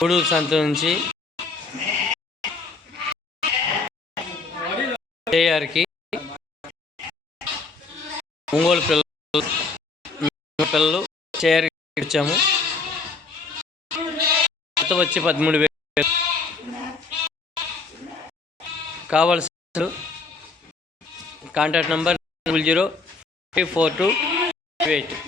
గూడూరు సంత నుంచి ఏఆర్కి ఒంగోలు పిల్లలు చేరి ఇచ్చాము. కొత్త వచ్చి 13,000. కావాల్సిన కాంటాక్ట్ నంబర్ 004248.